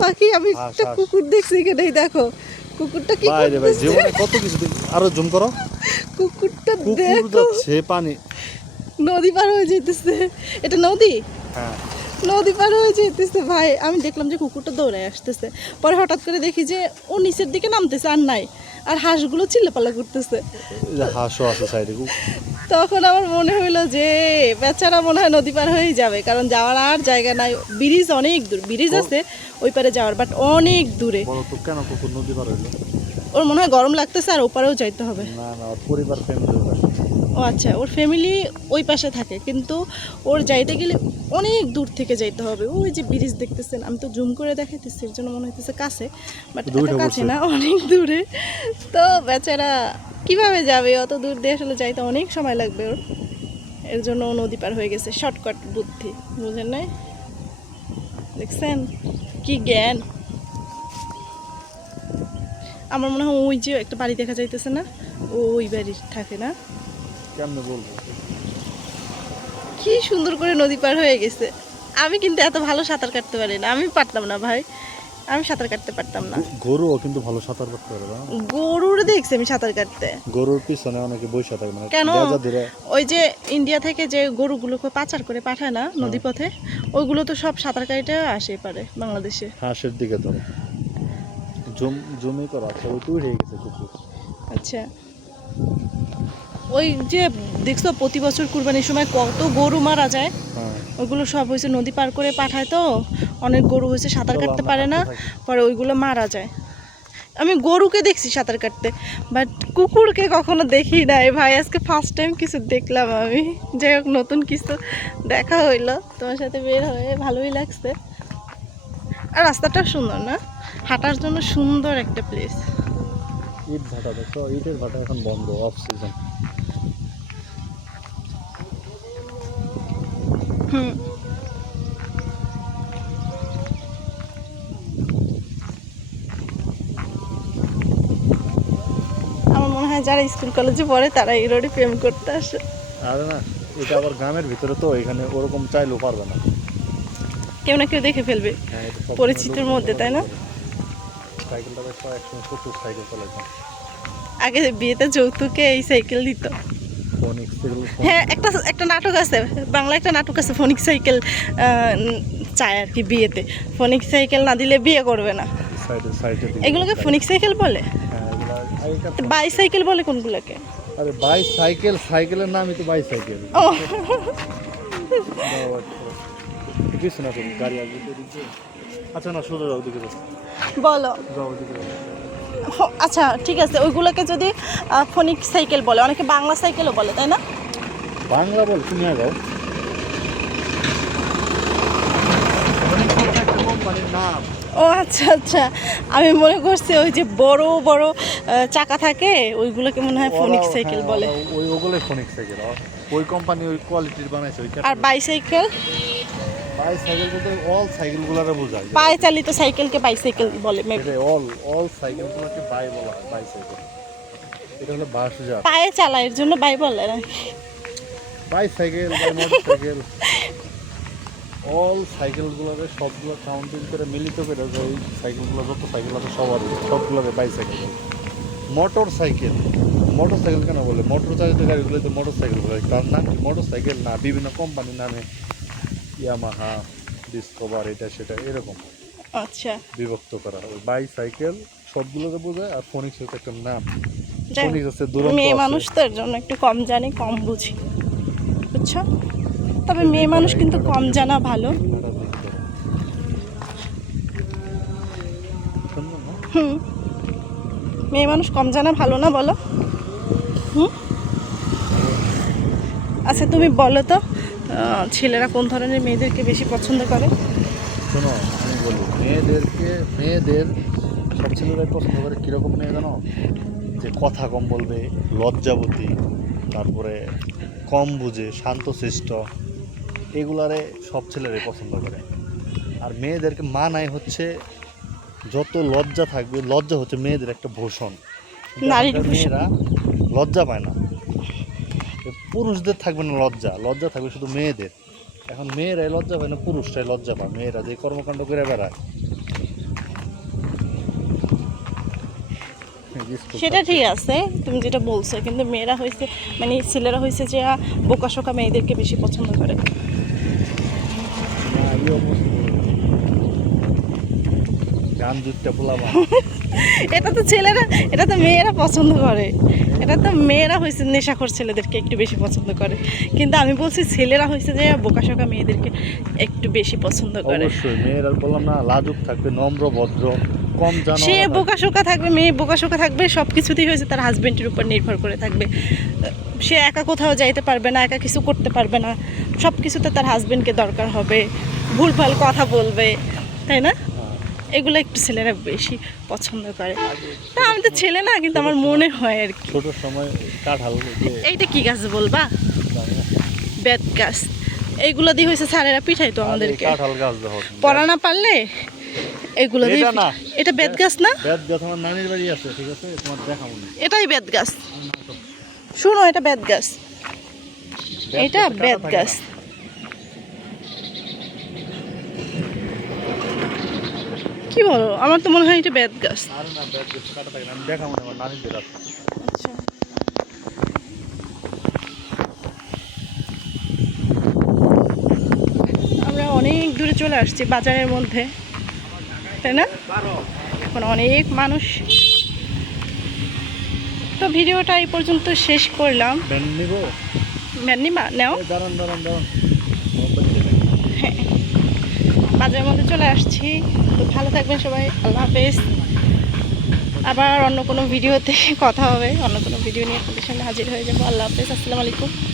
পাখি, আমি একটা কুকুর দেখছি এখানে, দেখো কুকুরটা কি বাইরে ভাই জীবনে কত কিছু আরো জুম করো। কুকুরটা কুকুর দেখো, যাচ্ছে পানি। নদী পার হয়ে যেতেছে। এটা নদী, হ্যাঁ নদী পার হয়ে যেতেছে ভাই। আমি দেখলাম যে কুকুরটা দৌড়ায় আসতেছে, পরে হঠাৎ করে দেখি যে ও নিচের দিকে নামতেছে, আর নাই, আর হাঁসগুলো চিল্লাপাল্লা করতেছে। হাঁসও আছে সাইডে। তখন আমার মনে হইলো যে বেচারা মনে হয় নদী পার হয়েই যাবে, কারণ যাওয়ার আর জায়গা নাই। ব্রিজ অনেক দূর, ব্রিজ আছে ওই পারে যাওয়ার, বাট অনেক দূরে। কেন কুকুর নদী পার হইলো? ওর মনে হয় গরম লাগতেছে আর ওপারেও যাইতে হবে। না না, পরিবার ফ্যামিলি। ও আচ্ছা, ওর ফ্যামিলি ওই পাশে থাকে, কিন্তু ওর যাইতে গেলে অনেক দূর থেকে যাইতে হবে। ওই যে ব্রিজ দেখতেছেন, আমি তো জুম করে দেখাইতেছি, এর জন্য মনে হইতেছে কাছে, বাট কাছে না, অনেক দূরে। তো বেচারা কিভাবে যাবে অত দূর দিয়ে? আসলে যাইতে অনেক সময় লাগবে ওর, এর জন্য ও নদী পার হয়ে গেছে। শর্টকাট বুদ্ধি, বুঝেন নাই? দেখছেন কি জ্ঞান। আমার মনে হয় ওই যে একটা বাড়ি দেখা যাইতেছে না, ওই বাড়ি থাকে না? কেমনে বলবো, কি সুন্দর করে নদী পার হয়ে গেছে। আমি কিন্তু এত ভালো সাঁতার কাটতে পারি না, আমি পারতাম না ভাই, আমি সাঁতার কাটতে পারতাম না। গরুও কিন্তু ভালো সাঁতার কাটতে পারে না? গরুর দেখছি আমি সাঁতার কাটতে। গরুর পিছনে অনেকে বসে থাকে, মানে কেন? ধরে। ওই যে ইন্ডিয়া থেকে যে গরুগুলোকে পাচার করে পাঠায় না নদী পথে, ওইগুলো তো সব সাঁতার কাটতে আসে পারে বাংলাদেশে। হাঁসের দিকে তো জমি তো রাখছে, ওই তুই হয়ে গেছে কুকুর। আচ্ছা, ওই যে দেখছো প্রতি বছর কুরবানির সময় কত গরু মারা যায়, ওইগুলো সব হয়েছে নদী পার করে পাঠায়। তো অনেক গরু হয়েছে সাঁতার কাটতে পারে না, পরে ওইগুলো মারা যায়। আমি গরুকে দেখছি সাঁতার কাটতে, বাট কুকুরকে কখনো দেখি নাই ভাই। আজকে ফার্স্ট টাইম কিছু দেখলাম আমি। যাই হোক, নতুন কিছু দেখা হইলো, তোমার সাথে বের হয়ে ভালোই লাগছে। আর রাস্তাটা সুন্দর না, হাঁটার জন্য সুন্দর একটা প্লেস। ইট ভাটা দেখো, ইটের ভাটা এখন বন্ধ, অফ সিজন। হুম, আমার মনে হয় যারা স্কুল কলেজে পড়ে তারা এই রোডে প্রেম করতে আসে। আরে না, এটা আবার গ্রামের ভিতরে, তো এখানে ওরকম চাইলেও পারবে না, কেউ না কেউ দেখে ফেলবে পরিচিতির মধ্যে, তাই না? সাইকেলটা দেখো, একসময় প্রচুর সাইকেল চালাইতাম। আগে বিয়েতে যৌতুকে এই সাইকেল দিত। হ্যাঁ, একটা একটা নাটক আছে, বাংলা একটা নাটক আছে, ফোনিক সাইকেল চায় আর কি বিয়েতে। ফোনিক সাইকেল না দিলে বিয়ে করবে না। এগুলোকে ফোনিক সাইকেল বলে? বাইসাইকেল বলে কোনগুলোকে? আরে বাইসাইকেল, সাইকেলের নামই তো বাইসাইকেল। ও কিছু না, গাড়ি আসবে। আচ্ছা না, সোজা যাও, দিকে বলো। আচ্ছা ঠিক আছে, ওইগুলোকে যদি ফোনিক সাইকেল বলে, অনেকে বাংলা সাইকেলও বলে, তাই না? বাংলা বল, তুমি যাও। নাম। ও আচ্ছা আচ্ছা, আমি মনে করছি ওই যে বড় বড় চাকা থাকে ওইগুলোকে মনে হয় ফোনিক সাইকেল বলে। ওগুলোই ফোনিক সাইকেল, ওই কোম্পানি ওই কোয়ালিটির বানাইছে ওইটা। আর বাইসাইকেল? বাইসাইকেল বলতে অল সাইকেলগুলোরে বোঝায়। পায়ে চালিত সাইকেলকে বাইসাইকেল বলে মেবি। অল সাইকেলগুলোকে বাই বলা হয়, বাইসাইকেল। এটা হলো বাসজাত। পায়ে চালায় এর জন্য বাই বলে না? বাইসাইকেল বা মোটরসাইকেল, অল সাইকেলগুলোরে সবগুলো কাউন্টিং করে মিলিত করে ওই সাইকেলগুলো, যত সাইকেল আছে সবগুলোরে বাইসাইকেল। মোটর সাইকেল কেন বলে? মোটর চালিত গাড়িগুলোতে মোটর সাইকেল বলে, তার নাম কি মোটর সাইকেল না বিভিন্ন কোম্পানির নামে, ইয়ামাহা, ডিসকভার, এটা সেটা এরকম আচ্ছা বিভক্ত করা হয়। বাইসাইকেল সবগুলোকে বোঝায়, আর ফোনিক্স হচ্ছে একটা নাম। মেয়ে মানুষ তো এর জন্য একটু কম জানি, কম বুঝি, বুঝছো? তবে মেয়ে মানুষ কিন্তু কম জানা ভালো। হুম, মেয়ে মানুষ কম জানা ভালো না, বলো? হুম, আচ্ছা তুমি বলো তো, ছেলেরা কোন ধরনের মেয়েদেরকে বেশি পছন্দ করে? শোনো, আমি বলি, মেয়েদের সব ছেলেরাই পছন্দ করে কীরকম মেয়ে জানো? যে কথা কম বলবে, লজ্জাবতী, তারপরে কম বুঝে, শান্তশিষ্ট, এগুলারে সব ছেলেরাই পছন্দ করে। আর মেয়েদেরকে মানায় হচ্ছে যত লজ্জা থাকবে, লজ্জা হচ্ছে মেয়েদের একটা ভূষণ। মেয়েরা লজ্জা পায় না, পুরুষদের থাকবে না লজ্জা থাকবে শুধু মেয়েদের। এখন মেয়েরাই লজ্জা পায় না, পুরুষরাই লজ্জা পায়। মেয়েরা যে কর্মকাণ্ড করে বেড়ায়, স্কুল সেটা ঠিক আছে তুমি যেটা বলছো, কিন্তু মেয়েরা হয়েছে মানে ছেলেরা হয়েছে যে বোকাশোকা মেয়েদেরকে বেশি পছন্দ করে। না, এই অবস্থা। গান দুধটা পোলাবা এটা তো ছেলেরা, এটা তো মেয়েরা পছন্দ করে, এটা তো মেয়েরা হয়েছে নেশাখোর ছেলেদেরকে একটু বেশি পছন্দ করে, কিন্তু আমি বলছি ছেলেরা হয়েছে যে বোকাশোকা মেয়েদেরকে একটু বেশি পছন্দ করে। অবশ্যই মেয়েরা বললাম না, লাজুক থাকবে, নম্র ভদ্র, কম জানো। সে বোকাশোকা থাকবে, মেয়ে বোকাশোকা থাকবে, সব কিছুতেই হয়েছে তার হাজবেন্ডের উপর নির্ভর করে থাকবে। সে একা কোথাও যাইতে পারবে না, একা কিছু করতে পারবে না, সব কিছুতে তার হাজবেন্ডকে দরকার হবে, ভুলভাল কথা বলবে, তাই না? এগুলো একটু ছেলেরা বেশি পছন্দ করে। তা আমি তো ছেলে না, কিন্তু আমার মনে হয় আর কি। ছোট সময় কাঁঠাল যে এইটা কি গাছ বলবা? জানি না, বেত গাছ। এইগুলো দিয়ে হয়েছে স্যারেরা পিঠাই তো আর এই আমাদেরকে, কাঁঠাল গাছ দেখো, পড়া না পারলে এগুলো দিয়ে। এটা না। এটা বেত গাছ না? বেত গাছ আমার নানির বাড়ি আছে, ঠিক আছে, তোমার দেখাবো না। এটাই বেত গাছ। শুনো, এটা বেত গাছ, এটা গাছে কাঁটা বেত থাকে গাছ। না। কি বলো? আমার তো মনে হয় এটা বেত গাছ। আরে না, বেত গাছ কাটা থাকে না, আমি দেখাবো না, আমার নানিদের আছে। আচ্ছা, আমরা অনেক দূরে চলে আসছি বাজারের মধ্যে, তাই না? এখন অনেক মানুষ। তো ভিডিওটা এই পর্যন্ত শেষ করলাম। ব্যান নিবো? নিবা নাও। এই দাঁড়ান দাঁড়ান দাঁড়ান, হ্যাঁ, বাজারের মধ্যে চলে আসছি। তো ভালো থাকবেন সবাই, আল্লাহ হাফেজ। আবার অন্য কোনো ভিডিওতে কথা হবে, অন্য কোনো ভিডিও নিয়ে আপনাদের সামনে হাজির হয়ে যাবো। আল্লাহ হাফেজ, আসসালামু আলাইকুম।